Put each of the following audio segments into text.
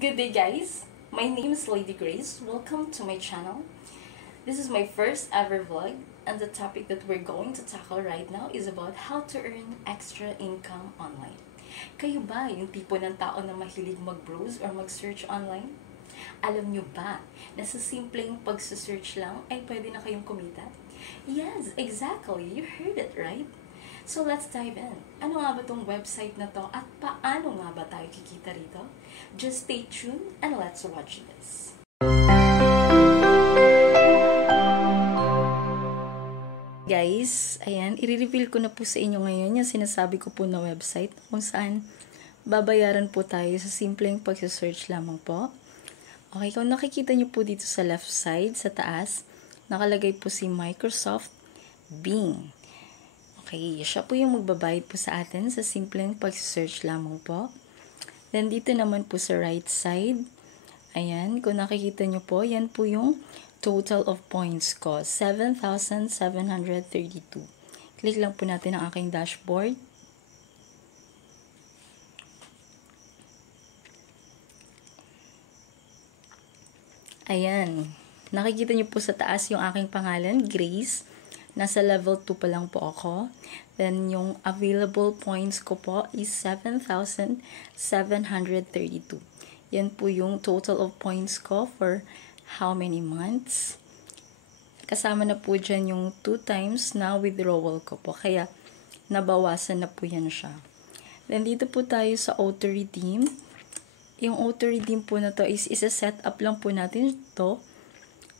Good day, guys. My name is Lady Grace. Welcome to my channel. This is my first ever vlog, and the topic that we're going to tackle right now is about how to earn extra income online. Kayo ba yung tipo ng tao na mahilig mag-browse or mag-search online? Alam nyo ba na sa simpleng pag-search lang ay pwede na kayong kumita? Yes, exactly. You heard it right. So let's dive in. Ano nga ba tong website na to at paano nga ba tayo kikita rito? Just stay tuned and let's watch this. Guys, ayan, i-reveal ko na po sa inyo ngayon yung sinasabi ko po na website kung saan babayaran po tayo sa simpleng pag-search lamang po. Okay, kung nakikita nyo po dito sa left side, sa taas, nakalagay po si Microsoft Bing. Okay, siya po yung magbabayad po sa atin sa simpleng pag-search lamang po. Then, dito naman po sa right side, ayan, kung nakikita nyo po, yan po yung total of points ko, 7,732. Click lang po natin ang aking dashboard. Ayan, nakikita nyo po sa taas yung aking pangalan, Grace. Nasa level 2 pa lang po ako. Then, yung available points ko po is 7,732. Yan po yung total of points ko for how many months. Kasama na po dyan yung 2 times na withdrawal ko po. Kaya, nabawasan na po yan siya. Then, dito po tayo sa auto-redeem. Yung auto-redeem po na to is isa-set up lang po natin to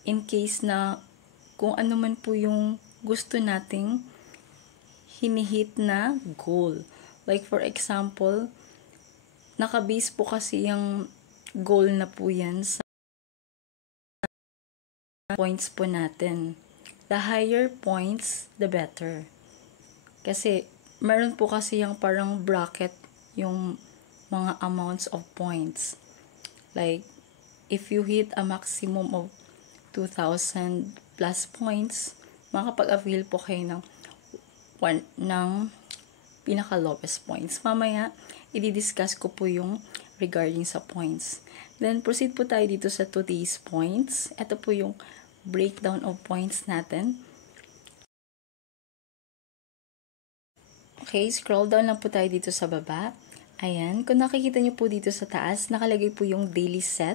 in case na kung ano man po yung gusto nating hinihit na goal. Like for example, nakabase po kasi yung goal na po yan sa points po natin. The higher points, the better. Kasi meron po kasi yung parang bracket yung mga amounts of points. Like, if you hit a maximum of 2,000 plus points, makapag-avail po kayo ng pinaka-lowest points. Mamaya, i-discuss ko po yung regarding sa points. Then, proceed po tayo dito sa today's points. Ito po yung breakdown of points natin. Okay, scroll down lang po tayo dito sa baba. Ayan, kung nakikita nyo po dito sa taas, nakalagay po yung daily set.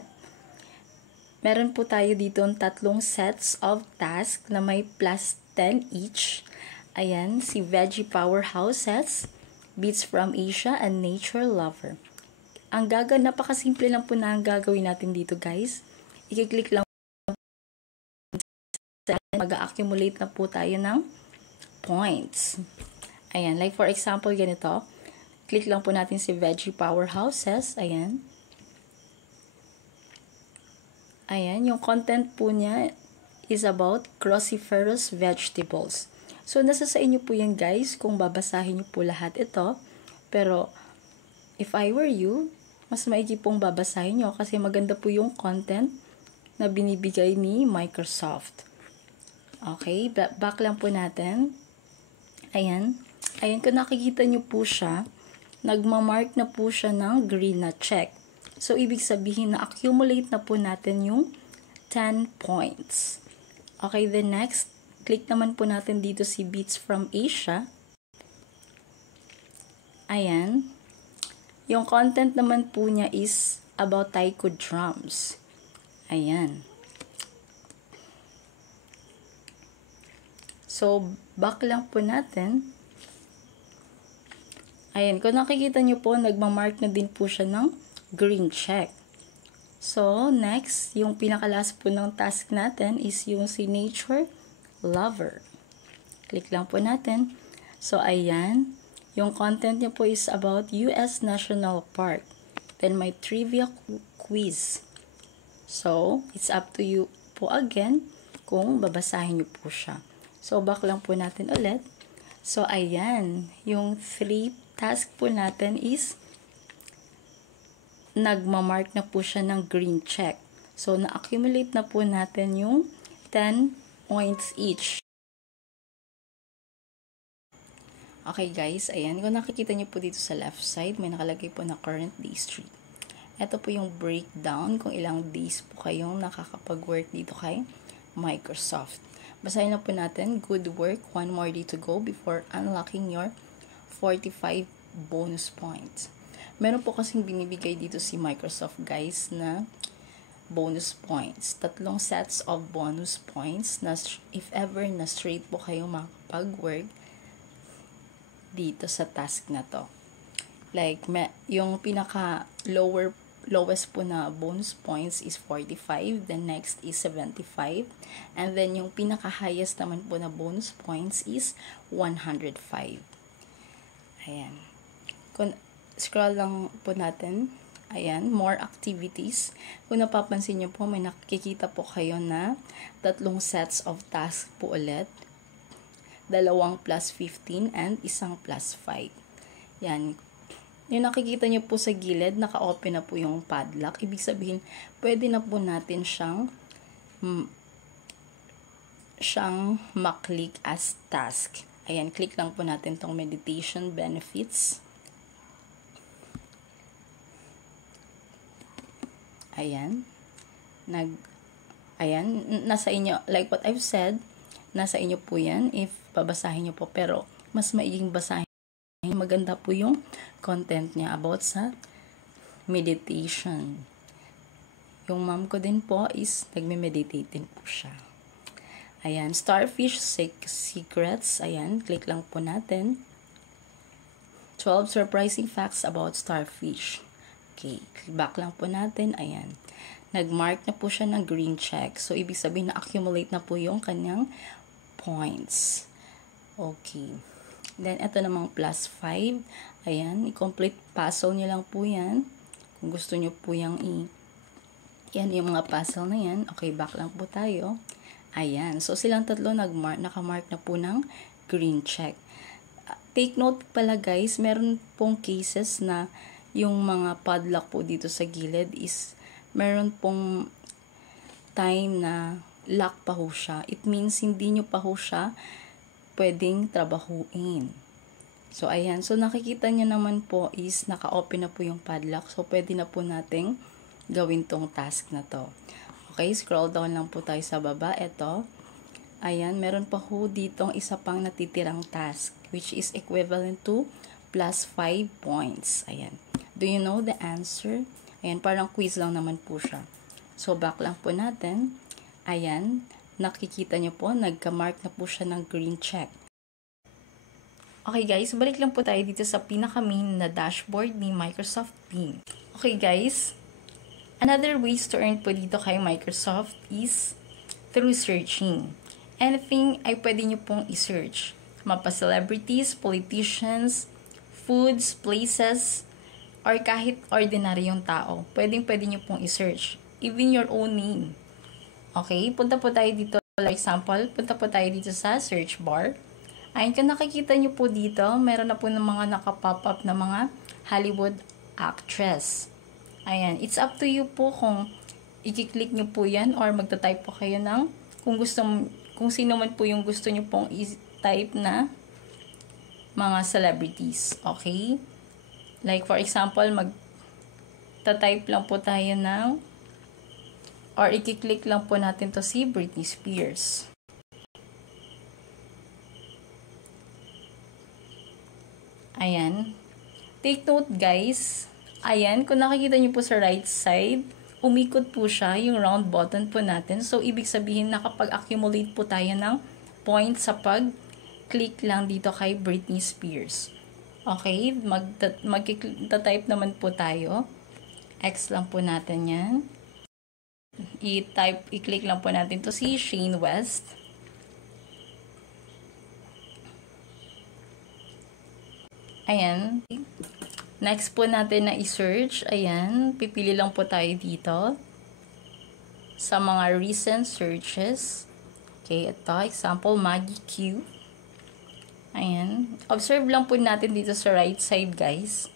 Meron po tayo dito ang 3 sets of tasks na may plus 10 each. Ayan, si Veggie Powerhouses, Beats from Asia, and Nature Lover. Napakasimple lang po na ang gagawin natin dito, guys. I-click lang mag-accumulate na po tayo ng points. Ayan, like for example, ganito. Click lang po natin si Veggie Powerhouses. Ayan. Ayan, yung content po niya is about cruciferous vegetables. So, nasa sa inyo po yan, guys, kung babasahin niyo po lahat ito. Pero, if I were you, mas maigi pong babasahin niyo kasi maganda po yung content na binibigay ni Microsoft. Okay, back lang po natin. Ayan. Ayan, kung nakikita niyo po siya, nagmamark na po siya ng green na check. So, ibig sabihin na accumulate na po natin yung 10 points. Okay, the next, click naman po natin dito si Beats from Asia. Ayan. Yung content naman po niya is about taiko drums. Ayan. So, back lang po natin. Ayan, kung nakikita nyo po, nagmamark na din po siya ng green check. So, next, yung pinakalas po ng task natin is yung si Nature Lover. Click lang po natin. So, ayan. Yung content niya po is about US National Park. Then, may trivia quiz. So, it's up to you po again kung babasahin niyo po siya. So, back lang po natin ulit. So, ayan. Yung 3 task po natin is nagmamark na po siya ng green check. So, na-accumulate na po natin yung 10 points each. Okay guys, ayan. Kung nakikita niyo po dito sa left side, may nakalagay po na current day street. Ito po yung breakdown kung ilang days po kayong nakakapag-work dito kay Microsoft. Basahin na po natin. Good work. One more day to go before unlocking your 45 bonus points. Meron po kasing binibigay dito si Microsoft guys na bonus points. 3 sets of bonus points na if ever na straight po kayo makapag-work dito sa task na to. Like, yung pinaka lowest po na bonus points is 45, then next is 75, and then yung pinaka highest naman po na bonus points is 105. Ayan. Kung scroll lang po natin, ayan, more activities. Kung napapansin nyo po, may nakikita po kayo na 3 sets of tasks po ulit. 2 plus 15 and 1 plus 5. Yan. Yung nakikita nyo po sa gilid, naka-open na po yung padlock. Ibig sabihin, pwede na po natin siyang maklik as task. Ayan, click lang po natin tong meditation benefits. Ayan. Ayan, nasa inyo, like what I've said, nasa inyo po yan if babasahin nyo po. Pero, mas maiging basahin. Maganda po yung content niya about sa meditation. Yung mom ko din po is nagme-meditate din po siya. Ayan, Starfish Secrets. Ayan, click lang po natin. 12 surprising facts about starfish. Okay, click back lang po natin. Ayan, nag-mark na po siya ng green check. So, ibig sabihin na accumulate na po yung kanyang points. Okay. Then, ito namang plus 5. Ayan, i-complete puzzle nyo lang po yan. Kung gusto nyo po yan yan yung mga puzzle na yan. Okay, back lang po tayo. Ayan, so silang tatlo nakamark na po ng green check. Take note pala guys, meron pong cases na yung mga padlock po dito sa gilid is meron pong time na lock pa ho siya. It means hindi nyo pa ho siya pwedeng trabahuin. So, ayan. So, nakikita nyo naman po is naka-open na po yung padlock. So, pwede na po nating gawin tong task na to. Okay, scroll down lang po tayo sa baba. Ito. Ayan, meron pa ho ditong isa pang natitirang task which is equivalent to plus 5 points. Ayan. Do you know the answer? Ayan, parang quiz lang naman po siya. So, back lang po natin. Ayan. Nakikita nyo po, nagka-mark na po siya ng green check. Okay guys, balik lang po tayo dito sa pinaka-main na dashboard ni Microsoft Bing. Okay guys, another ways to earn po dito kay Microsoft is through searching. Anything ay pwede nyo pong i-search. Mapa celebrities, politicians, foods, places, or kahit ordinaryong tao. Pwede nyo pong i-search. Even your own name. Okay, punta po tayo dito. For example, punta po tayo dito sa search bar. Ayun, kung nakikita nyo po dito, meron na po ng mga naka-pop up na mga Hollywood actress. Ayan, it's up to you po kung i-click nyo po yan or magta-type po kayo ng kung sino man po yung gusto nyo pong i-type na mga celebrities. Okay? Like for example, magta-type lang po tayo ng or i-click lang po natin to si Britney Spears. Ayan. Take note guys. Ayan, kung nakikita nyo po sa right side, umikot po siya yung round button po natin. So, ibig sabihin nakapag-accumulate po tayo ng points sa pag-click lang dito kay Britney Spears. Okay, magta-type naman po tayo. X lang po natin yan. I-click lang po natin to si Shane West. Ayan. Next po natin na i-search. Ayan. Pipili lang po tayo dito sa mga recent searches. Okay, ito. Example, Maggie Q. Ayan. Observe lang po natin dito sa right side, guys.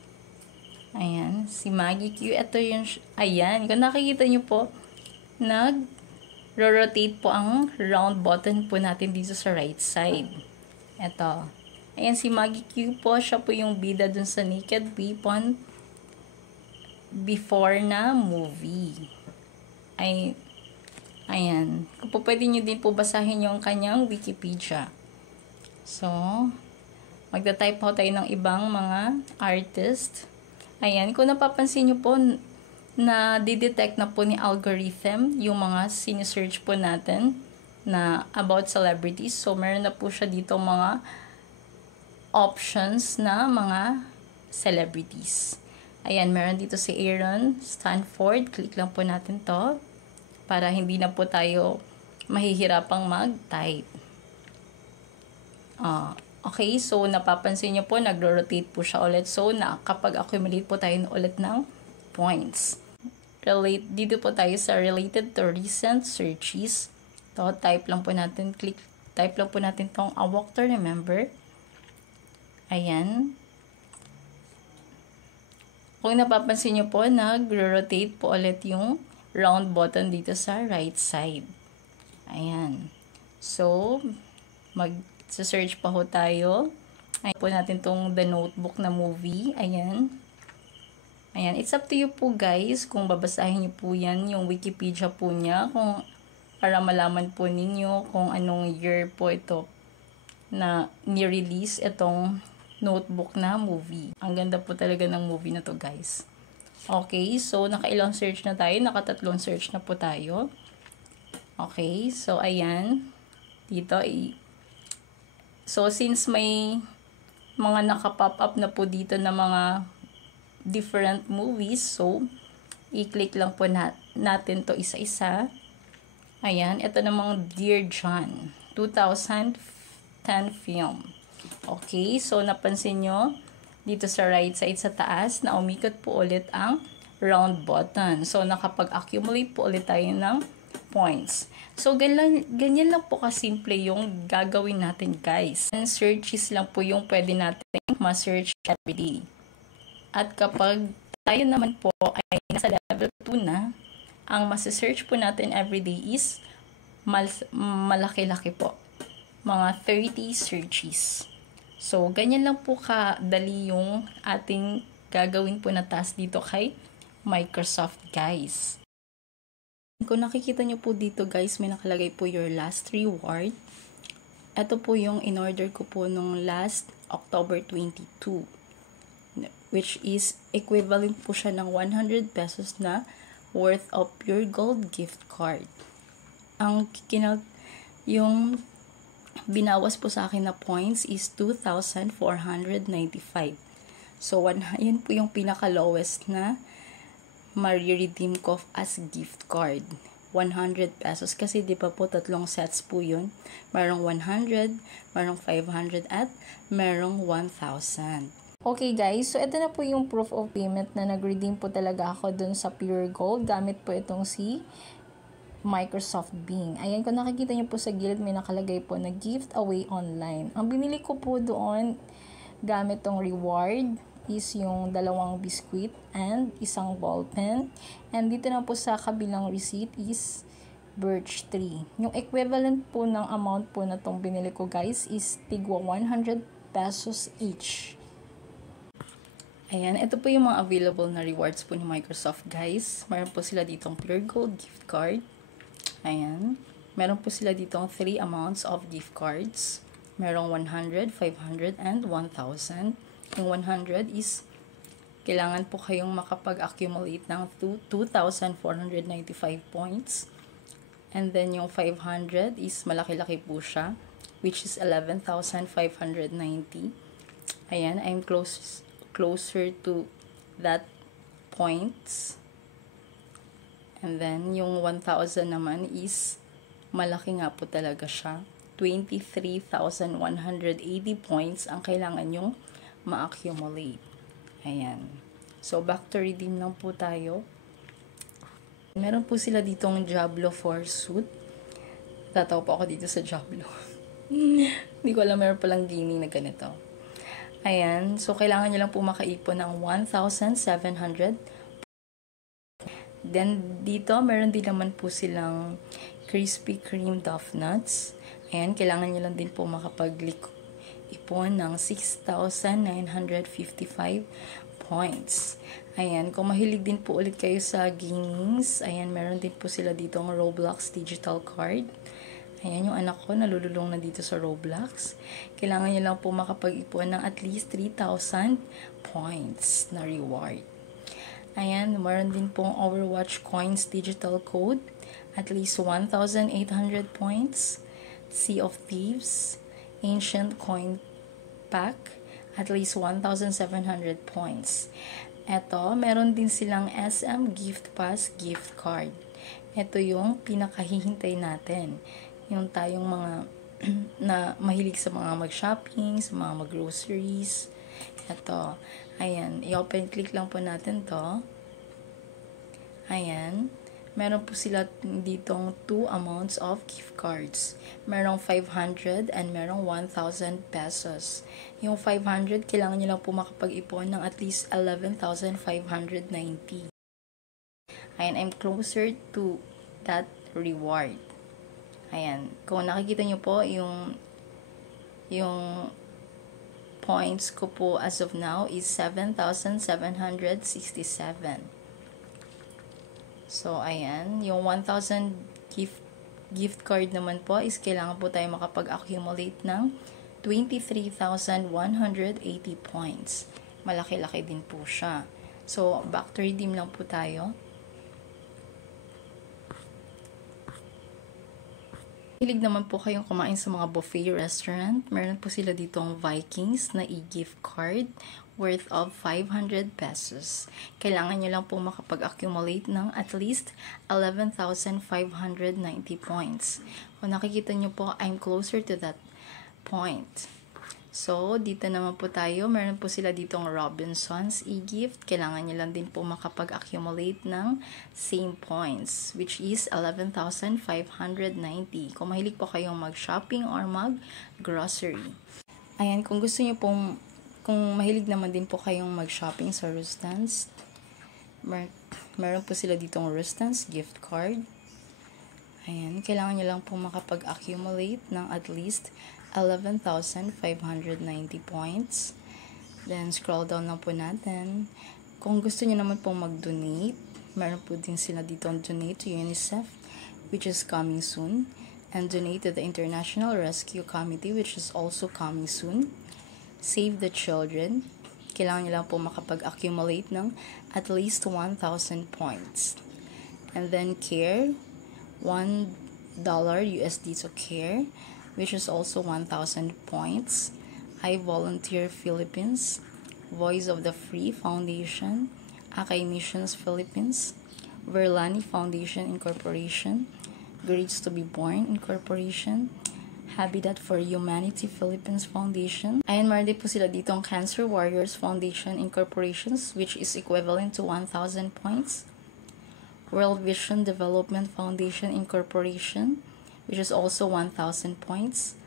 Ayan. Si Maggie Q. Ito yung, ayan. Kung nakikita nyo po, nag-rotate po ang round button po natin dito sa right side. Ito. Ayan, si Maggie Q po. Siya po yung bida dun sa Naked Weapon before na movie. Ayan. Kung po pwede nyo din po basahin yung kanyang Wikipedia. So, magta-type po tayo ng ibang mga artist. Ayan. Kung napapansin nyo po, na didetect na po ni algorithm yung mga sinesearch po natin na about celebrities. So, meron na po siya dito mga options na mga celebrities. Ayan, meron dito si Aaron Stanford. Click lang po natin to para hindi na po tayo mahihirapang mag-type. Okay, so napapansin nyo po, nagro-rotate po siya ulit. So, nakapag-accumulate po tayo ulit ng points. Dito po tayo sa related to recent searches. To, type lang po natin, type lang po natin tong A Walk to Remember. Ayan. Kung napapansin nyo po, nag-rotate po ulit yung round button dito sa right side. Ayan. So, mag-search pa ho tayo. Ayan po natin tong The Notebook na movie. Ayan. Ayan. It's up to you po guys kung babasahin nyo po yan, yung Wikipedia po niya, para malaman po ninyo kung anong year po ito na ni-release itong Notebook na movie. Ang ganda po talaga ng movie na to guys. Okay, so nakailang search na tayo. Nakatatlong search na po tayo. Okay, so ayan. Dito so since may mga naka-pop up na po dito na mga different movies, so i-click lang po natin to isa-isa. Ayan, ito namang Dear John, 2010 film. Okay, so napansin nyo, dito sa right side sa taas, na umikot po ulit ang round button. So, nakapag-accumulate po ulit tayo ng points. So, ganyan lang po kasimple yung gagawin natin guys. And searches lang po yung pwede natin ma-search everyday. At kapag tayo naman po ay nasa level 2 na, ang masa-search po natin everyday is malaki-laki po. Mga 30 searches. So, ganyan lang po kadali yung ating gagawin po na task dito kay Microsoft, guys. Kung nakikita nyo po dito, guys, may nakalagay po your last reward. Ito po yung in-order ko po nung last October 22. Which is equivalent po siya ng 100 pesos na worth of pure gold gift card. Yung binawas po sa akin na points is 2,495. So, yun po yung pinaka-lowest na ma-redeem ko as gift card. 100 pesos. Kasi di pa po tatlong sets po yun. Merong 100, merong 500, at merong 1,000. Okay guys, so ito na po yung proof of payment na nag-redeem po talaga ako dun sa Pure Gold. Gamit po itong si Microsoft Bing. Ayan, kung nakikita nyo po sa gilid, may nakalagay po na gift away online. Ang binili ko po doon, gamit tong reward, is yung 2 biscuit and isang ball pen. And dito na po sa kabilang receipt is birch tree. Yung equivalent po ng amount po na tong binili ko guys is tigwa 100 pesos each. Ayan, ito po yung mga available na rewards po ni Microsoft guys. Meron po sila ditong Pure Gold gift card. Ayan. Meron po sila ditong 3 amounts of gift cards. Merong 100, 500, and 1,000. Yung 100 is kailangan po kayong makapag-accumulate ng 2,495 points. And then yung 500 is malaki-laki po siya, which is 11,590. Ayan, I'm closer to that points. And then, yung 1,000 naman is malaki nga po talaga siya. 23,180 points ang kailangan yung ma-accumulate. Ayan. So, back to redeem lang po tayo. Meron po sila ditong Diablo 4 suit. Tatawa po ako dito sa Diablo. Hindi ko alam, meron palang gaming na ganito. Ayan. So, kailangan nyo lang po makaipon ng 1,700. Then, dito, meron din naman po silang Krispy Kreme Duff Nuts. Ayan. Kailangan nyo lang din po makapag-ipon ng 6,955 points. Ayan, kung mahilig din po ulit kayo sa gamings, ayan, meron din po sila dito ang Roblox digital card. Ayan, yung anak ko nalululong na dito sa Roblox. Kailangan nyo lang po makapag-ipon ng at least 3,000 points na reward. Ayan, meron din pong Overwatch Coins digital code, at least 1,800 points. Sea of Thieves Ancient Coin Pack, at least 1,700 points. Eto, meron din silang SM Gift Pass gift card. Ito yung pinakahihintay natin. Yung tayong mga na mahilig sa mga mag-shopping, sa mga mag-groceries. Ito, ayan, i-open click lang po natin to. Ayan. Meron po sila ditong 2 amounts of gift cards. Merong 500 and merong 1,000 pesos. Yung 500, kailangan nyo lang po makapag-ipon ng at least 11,590. Ayan, I'm closer to that reward. Ayan, kung nakikita nyo po, yung points ko po as of now is 7,767. So, ayan. Yung 1,000 gift card naman po is kailangan po tayo makapag-accumulate ng 23,180 points. Malaki-laki din po siya. So, back to redeem lang po tayo. Hilig naman po kayong kumain sa mga buffet restaurant. Meron po sila ditong Vikings na e-gift card worth of 500 pesos. Kailangan nyo lang po makapag-accumulate ng at least 11,590 points. Kung nakikita nyo po, I'm closer to that point. So, dito naman po tayo. Meron po sila ditong Robinsons e-gift. Kailangan nyo lang din po makapag-accumulate ng same points, which is 11,590. Kung mahilig po kayong mag-shopping or mag-grocery. Ayan, kung gusto nyo pong kung mahilig naman din po kayong mag-shopping sa Rustans, meron po sila ditong Rustans gift card. Ayan, kailangan nyo lang po makapag-accumulate ng at least 11,590 points. Then, scroll down lang po natin. Kung gusto nyo naman pong mag-donate, meron po din sila ditong donate to UNICEF, which is coming soon, and donate to the International Rescue Committee, which is also coming soon. Save the Children, kailangan nyo lang po makapag-accumulate ng at least 1,000 points. And then CARE, $1 USD to CARE, which is also 1,000 points. I Volunteer Philippines, Voice of the Free Foundation, Akay Missions Philippines, Verlani Foundation Incorporation, Grades to be Born Incorporation, Habitat for Humanity Philippines Foundation. Ayan, meron din po sila ditong Cancer Warriors Foundation Incorporations, which is equivalent to 1,000 points. World Vision Development Foundation Incorporation, which is also 1,000 points.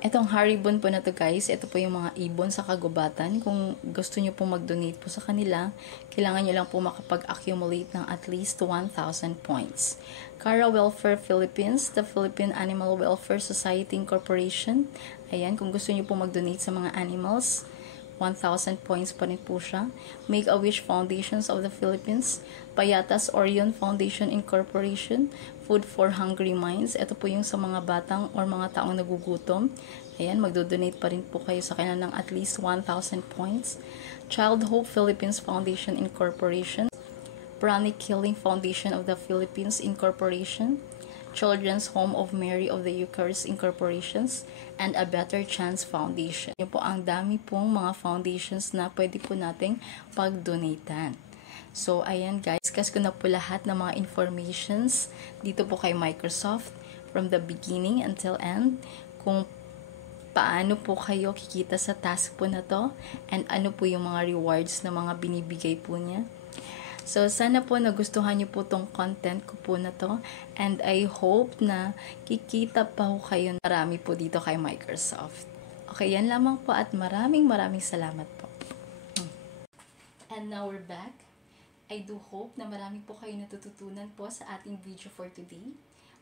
Etong Haribon po na to guys, ito po yung mga ibon sa kagubatan. Kung gusto nyo po mag-donate po sa kanila, kailangan nyo lang po makapag-accumulate ng at least 1,000 points. Cara Welfare Philippines, the Philippine Animal Welfare Society Incorporation. Ayan, kung gusto nyo po mag-donate sa mga animals, 1,000 points pa rin po siya. Make-A-Wish Foundations of the Philippines, Payatas Orion Foundation Incorporation, Food for Hungry Minds. Ito po yung sa mga batang or mga taong nagugutom. Ayan, magdo-donate pa rin po kayo sa kanila ng at least 1,000 points. Child Hope Philippines Foundation Incorporation, Pranic Healing Foundation of the Philippines Incorporation, Children's Home of Mary of the Eucharist Incorporations, and A Better Chance Foundation. Yan po, ang dami pong mga foundations na pwede po nating pag-donatan. So, ayan guys, kasi ko na po lahat ng mga informations dito po kay Microsoft from the beginning until end, kung paano po kayo kikita sa task po na to, and ano po yung mga rewards na mga binibigay po niya. So, sana po nagustuhan niyo po tong content ko po na to. And I hope na kikita pa po kayo marami po dito kay Microsoft. Okay, yan lamang po at maraming salamat po. And now we're back. I do hope na marami po kayo natututunan po sa ating video for today.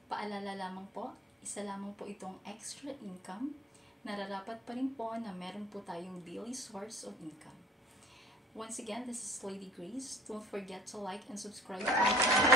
Paalala lamang po, isa lamang po itong extra income nararapat pa rin po na meron po tayong daily source of income. Once again, this is Lady Grace. Don't forget to like and subscribe to my channel.